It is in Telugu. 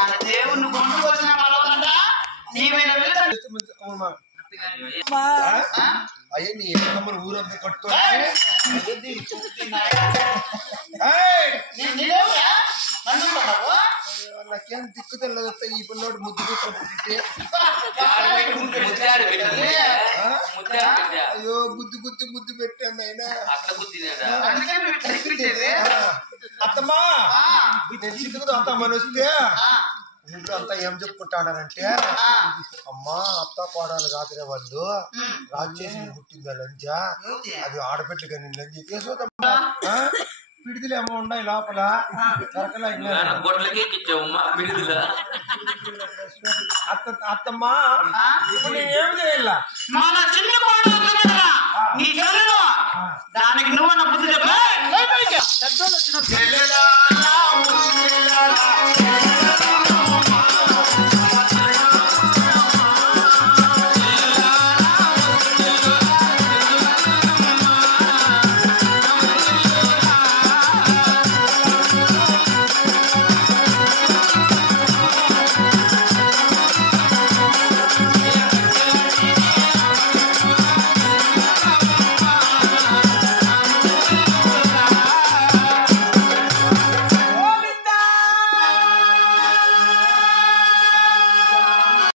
దాని దేవుణ్ణి కొనుక్కొచ్చిన మరొకట నీవైన అయ్యే నీ ఎక్కమ్మని ఊరంతా కట్టుకోవాలి నాకేం దిక్కు తెల్లదు ఈ పిల్లోడు ముద్దు అయ్యో ముద్దు పెట్టాను ఆయన అత్తమ్మా నేను సిద్ధుకుతో అత్తమ్మని వస్తే ఇంట్లో అంతా ఏం చెప్పుకుంటాడారంటే అమ్మా అత్త కోడాలు కాదురే వాళ్ళు రాజేసి పుట్టిందా లంజా అది ఆడపెట్టుగా నేను లంజ చేసుకోదమ్మా పిడిదిలేమో ఉన్నాయి లోపల అత్తమ్మా ఇప్పుడు నేనేం చేయాల మన చిన్న దానికి నువ్వు నా బుద్ధి చెప్పా